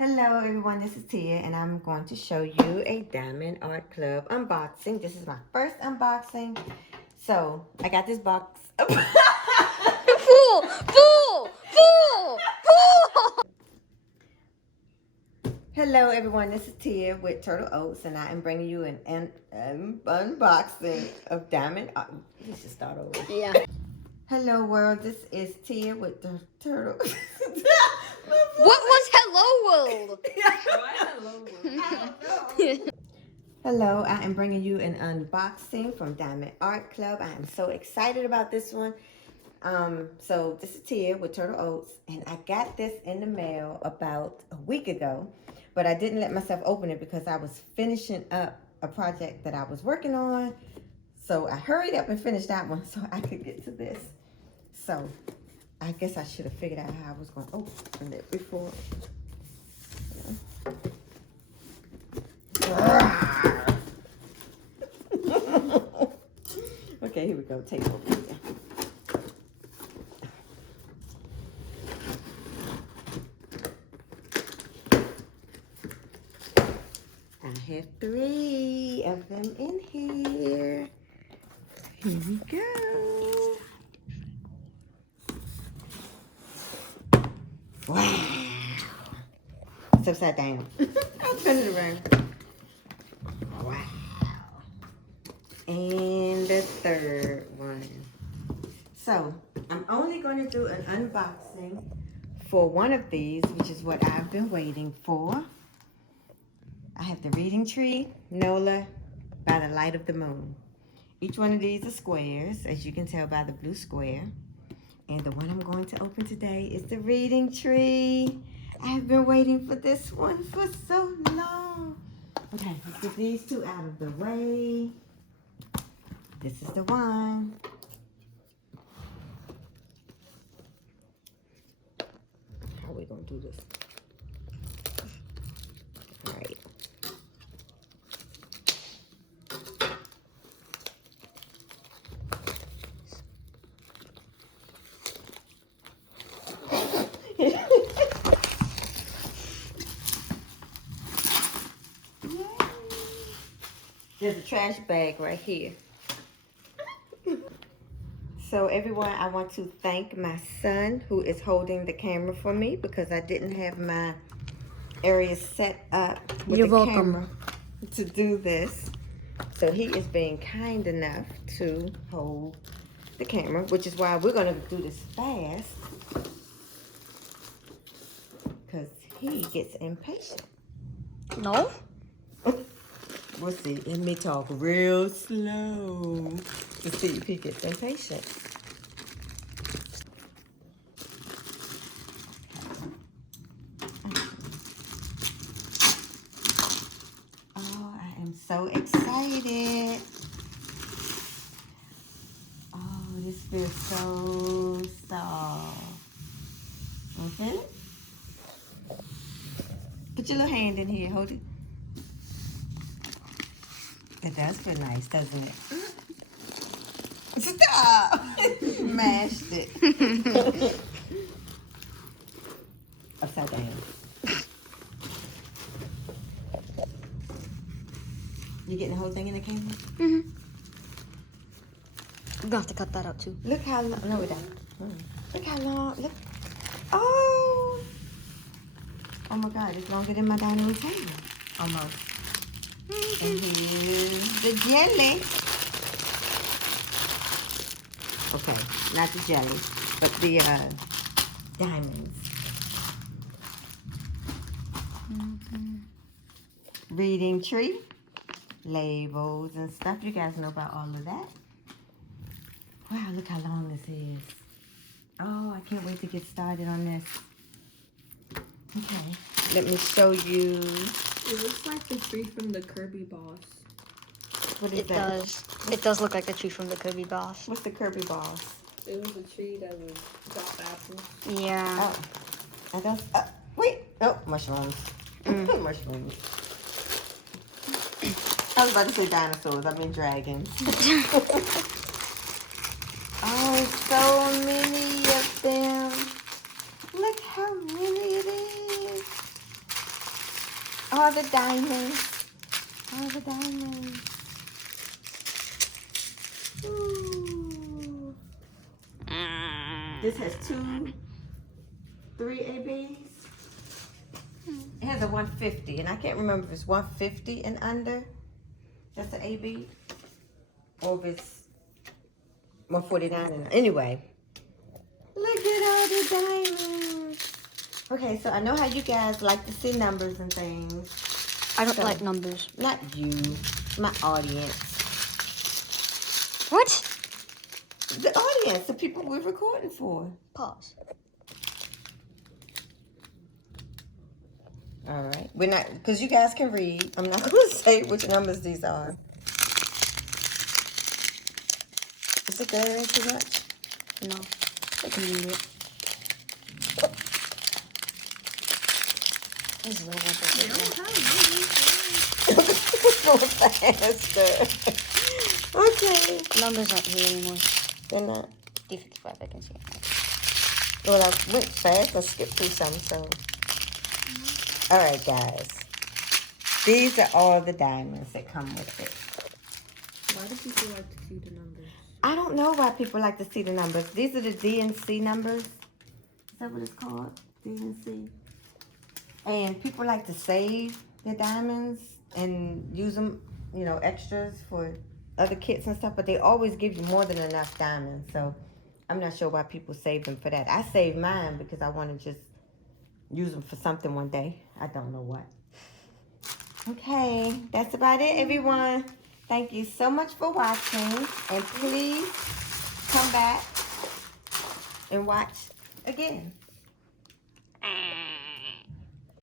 Hello everyone, this is Tia and I'm going to show you a Diamond Art Club unboxing. This is my first unboxing. So, I got this box. Fool! Fool! Fool! Fool! Hello everyone, this is Tia with Turtle Oats and I am bringing you an unboxing of Diamond Art. You should start over. Yeah. Hello world, this is Tia with the Turtle. What was hello world? Hello, I am bringing you an unboxing from Diamond Art Club. I am so excited about this one. So this is Tia with Turtle Oats, and I got this in the mail about a week ago, but I didn't let myself open it because I was finishing up a project that I was working on. So I hurried up and finished that one so I could get to this. So I guess I should have figured out how I was going to open it before. Okay, here we go. Take it over here. I have 3 of them in here. Here we go. Wow. It's upside down. I'll turn it around. Wow. And the third one. So, I'm only going to do an unboxing for one of these, which is what I've been waiting for. I have the reading tree, NOLA, by the light of the moon. Each one of these are squares, as you can tell by the blue square. And the one I'm going to open today is the reading tree. I've been waiting for this one for so long. Okay, let's get these 2 out of the way. This is the one. How are we going to do this? All right. There's a trash bag right here. So everyone, I want to thank my son who is holding the camera for me because I didn't have my area set up with You're the welcome. camera to do this. So he is being kind enough to hold the camera, which is why we're going to do this fast because he gets impatient. No? We'll see. Let me talk real slow to see if he gets impatient. Oh, I am so excited. Oh, this feels so soft. Want to feel it? Put your little hand in here. Hold it. It does feel nice, doesn't it? Stop! Mashed it. Upside down. You getting the whole thing in the camera? Mm-hmm. I'm gonna have to cut that out too. Look how long. No, we don't. Look how long. Look. Oh! Oh my God, it's longer than my dining room table. Almost. And here's the jelly. Okay, not the jelly, but the diamonds. Reading tree, labels and stuff. You guys know about all of that. Wow, look how long this is. Oh, I can't wait to get started on this. Okay, let me show you. It looks like the tree from the Kirby Boss. What is It that? does. It does look like the tree from the Kirby Boss. What's the Kirby Boss? It was a tree that was got apples. Yeah. Oh, I don't. Wait. Oh, mushrooms. Mushrooms. I was about to say dinosaurs. I mean dragons. Oh, so many of them. Look how many it is. all the diamonds. All the diamonds. Ooh. This has 3 ABs. It has a 150, and I can't remember if it's 150 and under. That's an AB. Or if it's 149 and anyway. Look at all the diamonds. Okay, so I know how you guys like to see numbers and things. I don't like numbers. Not you, my audience. What? The audience, the people we're recording for. Pause. All right, we're not, because you guys can read. I'm not going to say which numbers these are. Is it glaring too much? No. I can read it. This is a little bit Go faster. Okay. Numbers aren't here anymore. They're not. D55, I can see it. Well, I went fast. I skipped through some, so. All right, guys. These are all the diamonds that come with it. Why do people like to see the numbers? I don't know why people like to see the numbers. These are the D and C numbers. Is that what it's called? D and C. And people like to save their diamonds and use them, you know, extras for other kits and stuff. But they always give you more than enough diamonds. So I'm not sure why people save them for that. I save mine because I want to just use them for something one day. I don't know what. Okay, that's about it, everyone. Thank you so much for watching. And please come back and watch again.